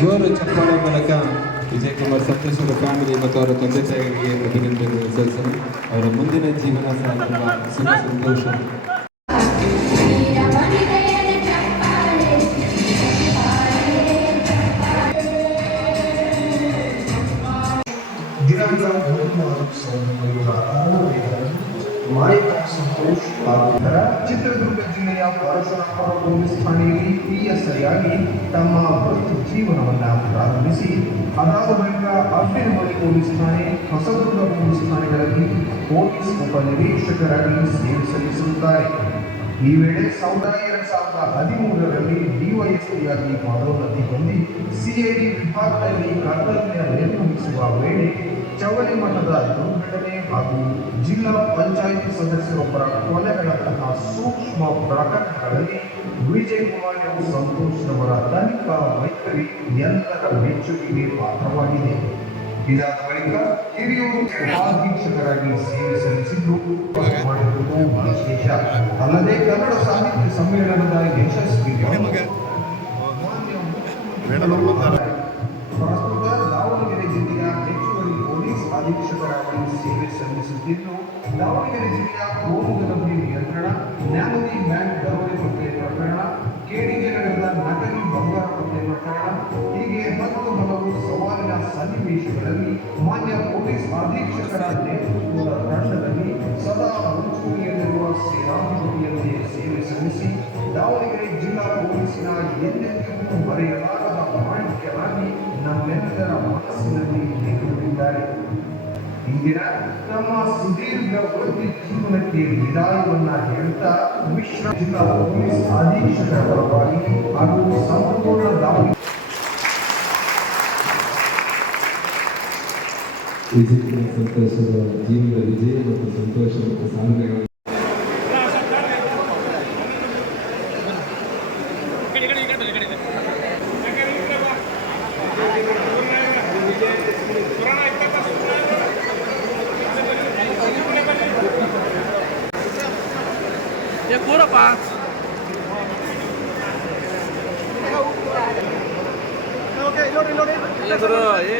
ಜೋರು ಚಪ್ಪಾಳೆ ಮೂಲಕ ವಿಜಯ್ ಕುಮಾರ್ ಸಂತೋಷದ ಫ್ಯಾಮಿಲಿ ಮತ್ತು ಅವರ ತಂದೆ ತಾಯಿಗಳಿಗೆ ಪ್ರತಿನಿಧಿಗಳು ಸಲ್ಲಿಸಲು ಅವರ ಮುಂದಿನ ಜೀವನ ಸಹ ತುಂಬ ಸುಖ ಸಂತೋಷ ವೀರ ವನಿತೆಯರ ಚಪ್ಪಾಳೆ ದಿನಾಂಕ ಒಂದು ಮಾರ್ಚ್ ಸಾವಿರದ ಒಂಬೈನೂರ ಅರವತ್ತೈದರಲ್ಲಿ ಮಾಯಕ ಚಿತ್ರದುರ್ಗ ಜಿಲ್ಲೆಯ ಪರಶುರಾಮರ ಪೊಲೀಸ್ ಠಾಣೆಯಲ್ಲಿ ಪಿಎಸ್ಐ ಆಗಿ ತಮ್ಮ ವೃತ್ತಿ ಜೀವನವನ್ನು ಪ್ರಾರಂಭಿಸಿ, ಅದಾದ ಬಳಿಕ ಅಫಿನಮಳಿ ಪೊಲೀಸ್ ಠಾಣೆ, ಹೊಸದುರ್ಗ ಪೊಲೀಸ್ ಠಾಣೆಗಳಲ್ಲಿ ಪೊಲೀಸ್ ಉಪನಿರೀಕ್ಷಕರಾಗಿ ಸೇವೆ ಸಲ್ಲಿಸುತ್ತಾರೆ. ಈ ವೇಳೆ ಸಾವಿರದ ಎರಡ್ ಸಾವಿರದ ಹದಿಮೂರರಲ್ಲಿ ಡಿವೈಎಸ್ಪಿಯಾಗಿ ಪದೋನ್ನತಿ ಹೊಂದಿ ಸಿಎಡಿ ವಿಭಾಗದಲ್ಲಿ ಕರ್ತವ್ಯ ನಿರ್ವಹಿಸುವ ವೇಳೆ ಚವಳಿ ಮಠದ ದುರ್ಘಟನೆ ಹಾಗೂ ಜಿಲ್ಲಾ ಪಂಚಾಯಿತಿ ಸದಸ್ಯರೊಬ್ಬರ ಕೊಲೆಗಳಂತಹ ಸೂಕ್ಷ್ಮ ಪ್ರಕರಣಗಳಲ್ಲಿ ವಿಜಯ್ ಕುಮಾರ್ ಹಾಗೂ ಸಂತೋಷ್ ಅವರ ತನಿಖಾ ಮೈತ್ರಿ ಎಲ್ಲರ ಮೆಚ್ಚುಗೆಗೆ ಪಾತ್ರವಾಗಿದೆ. ಇದಾದ ಬಳಿಕ ಹಿರಿಯೂರು ಉಪಾಧೀಕ್ಷಕರಾಗಿ ಸೇವೆ ಸಲ್ಲಿಸಿದ್ದು ಮಾಡಿರುವುದು ವಿಶೇಷ. ಅಲ್ಲದೆ ಕನ್ನಡ ಸಾಹಿತ್ಯ ಸಮ್ಮೇಳನದ ಯಶಸ್ವಿ ದಾವಣಗೆರೆ ಜಿಲ್ಲೆಯ ಕೋಮು ಗಲಭೆ ನಿಯಂತ್ರಣ ನ್ಯಾಮತಿ ಬ್ಯಾಂಕ್ ದರೋಡೆ ಪತ್ತೆ ಪ್ರಕರಣ ಕೆಡಿಗೆ ನಡೆದ ನಕಲಿ ಬಂಗಾರ ಪತ್ತೆ ಪ್ರಕರಣ ಹೀಗೆ ಹತ್ತು ಹಲವು ಸವಾಲಿನ ಸನ್ನಿವೇಶಗಳಲ್ಲಿ ಮಾನ್ಯ ಪೊಲೀಸ್ ಅಧೀಕ್ಷಕರ ನೇತೃತ್ವದ ನಮ್ಮ ಸುದೀರ್ಘ ವೃತ್ತಿ ಜೀವನಕ್ಕೆ ವಿದಾಯವನ್ನ ಹೇಳ್ತಾ ವಿಶ್ವ ಜಿಲ್ಲಾ ಪೊಲೀಸ್ ಅಧೀಕ್ಷಕರ ಪರವಾಗಿ ಹಾಗೂ ಸಂಪೂರ್ಣ ದಾಳಿ. ಸಂತೋಷದ ಜೀವನದ ವಿಜಯ ಮತ್ತು ಸಂತೋಷ ಮತ್ತು ಸಾಧನೆಗಳು ಕೂರಪ್ಪ ಏ ಗುರು ಏ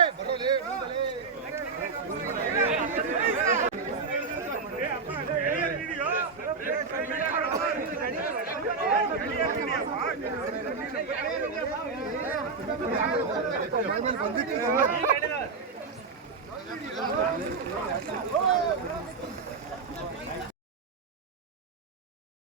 ಬಂದಿತ್ತು